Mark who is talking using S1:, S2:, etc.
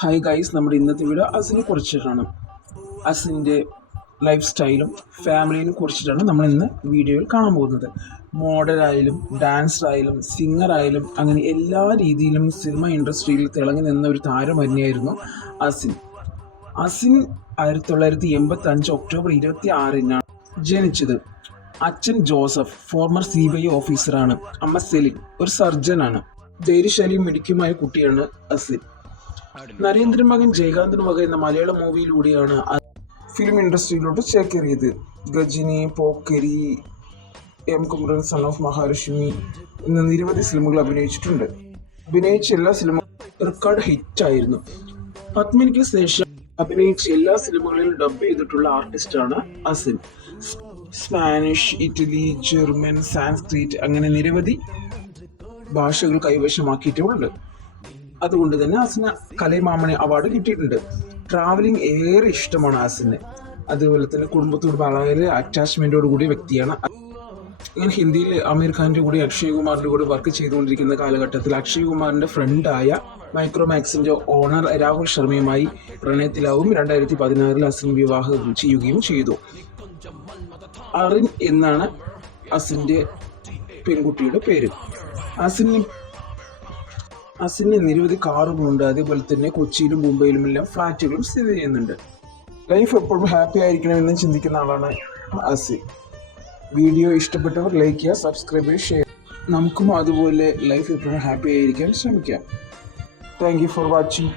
S1: Hi guys നമ്മുടെ ഇന്നത്തെ video അസിനെ കുറിച്ചിട്ടാണ്. അസിന്റെ ലൈഫ് സ്റ്റൈലും ഫാമിലിനെ കുറിച്ചിട്ടാണ് നമ്മൾ ഇന്ന് വീഡിയോയിൽ കാണാൻ പോകുന്നത്. മോഡലായാലും ഡാൻസറായാലും സിംഗറായാലും അങ്ങനെ എല്ലാ രീതിയിലും സിനിമ ഇൻഡസ്ട്രിയിൽ തിളങ്ങി നിന്ന ഒരു താരം തന്നെയായിരുന്നു അസിൻ. അസിൻ ആയിരത്തി തൊള്ളായിരത്തി എൺപത്തി അഞ്ച് ഒക്ടോബർ ഇരുപത്തി ആറിനാണ് ജനിച്ചത്. അച്ഛൻ Joseph former C B I ഓഫീസറാണ് അമ്മ സെലിൻ ഒരു സർജനാണ് ധൈര്യശാലിയും മിടിക്കുമായ കുട്ടിയാണ് അസിൻ. നരേന്ദ്രൻ മകൻ ജയകാന്തൻ മകൻ എന്ന മലയാള മൂവിയിലൂടെയാണ് ഫിലിം ഇൻഡസ്ട്രിയിലോട്ട് ചേക്കേറിയത്. Ghajini Pokkiri M Kumaran son of Mahalakshmi എന്ന നിരവധി സിനിമകൾ അഭിനയിച്ചിട്ടുണ്ട്. അഭിനയിച്ച എല്ലാ സിനിമ റെക്കോർഡ് ഹിറ്റായിരുന്നു പത്മിനിക്ക് ശേഷം അഭിനയിച്ച എല്ലാ സിനിമകളിലും ഡബ് ചെയ്തിട്ടുള്ള ആർട്ടിസ്റ്റാണ് Asin. Spanish Italy German Sanskrit അങ്ങനെ നിരവധി ഭാഷകൾ കൈവശമാക്കിയിട്ടുമുണ്ട്. അതുകൊണ്ട് തന്നെ അസിന് കലൈമാമണി അവാർഡ് കിട്ടിയിട്ടുണ്ട്. ട്രാവലിംഗ് ഏറെ ഇഷ്ടമാണ് അസിന് അതുപോലെ തന്നെ കുടുംബത്തോട് വളരെ അറ്റാച്ച്മെന്റോട് കൂടിയ വ്യക്തിയാണ്. ഞാൻ ഹിന്ദിയിൽ അമീർ ഖാന്റെ കൂടി അക്ഷയ് കുമാറിന്റെ കൂടെ വർക്ക് ചെയ്തുകൊണ്ടിരിക്കുന്ന കാലഘട്ടത്തിൽ അക്ഷയ് കുമാറിന്റെ ഫ്രണ്ടായ മൈക്രോമാക്സിന്റെ ഓണർ രാഹുൽ ശർമ്മയുമായി പ്രണയത്തിലാവും. രണ്ടായിരത്തി പതിനാറിൽ അസിൻ വിവാഹം ചെയ്യുകയും ചെയ്തു. അറിൻ എന്നാണ് അസിന്റെ പെൺകുട്ടിയുടെ പേര്. അസിന് അസിന് നിരവധി കാറുകളുണ്ട് അതേപോലെ തന്നെ കൊച്ചിയിലും മുംബൈയിലും എല്ലാം ഫ്ലാറ്റുകളും സ്ഥിതി ചെയ്യുന്നുണ്ട്. ലൈഫ് എപ്പോഴും ഹാപ്പി ആയിരിക്കണമെന്ന് ചിന്തിക്കുന്ന ആളാണ് അസിൻ വീഡിയോ ഇഷ്ടപ്പെട്ടവർ ലൈക്ക് ചെയ്യുക സബ്സ്ക്രൈബ് ചെയ്യുക ഷെയർ നമുക്കും അതുപോലെ ലൈഫ് എപ്പോഴും ഹാപ്പി ആയിരിക്കാൻ ശ്രമിക്കാം. Thank you for watching